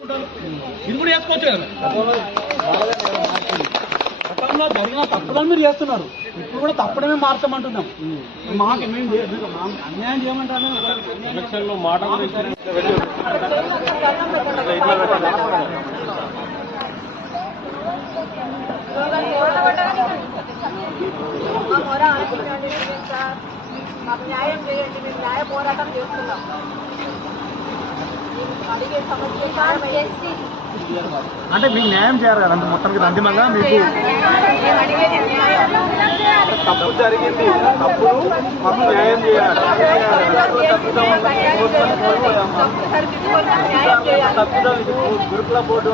ఇది కూడా చేసుకోవచ్చు కదా. గతంలో జరిగిన తప్పులను మీరు చేస్తున్నారు, ఇప్పుడు కూడా తప్పడమే మార్చమంటున్నాం. మాకు అన్యాయం చేయమంటారు. ఎలక్షన్లో మాట మాకు న్యాయం చేయండి, మేము న్యాయ పోరాటం చేస్తున్నాం. అడిగే సమస్య అంటే మీకు న్యాయం చేయాలి కదా, మొత్తానికి అంతిమంగా మీకు తప్పు జరిగింది, తప్పుడు మాకు న్యాయం చేయాలి. గురుకుల బోర్డు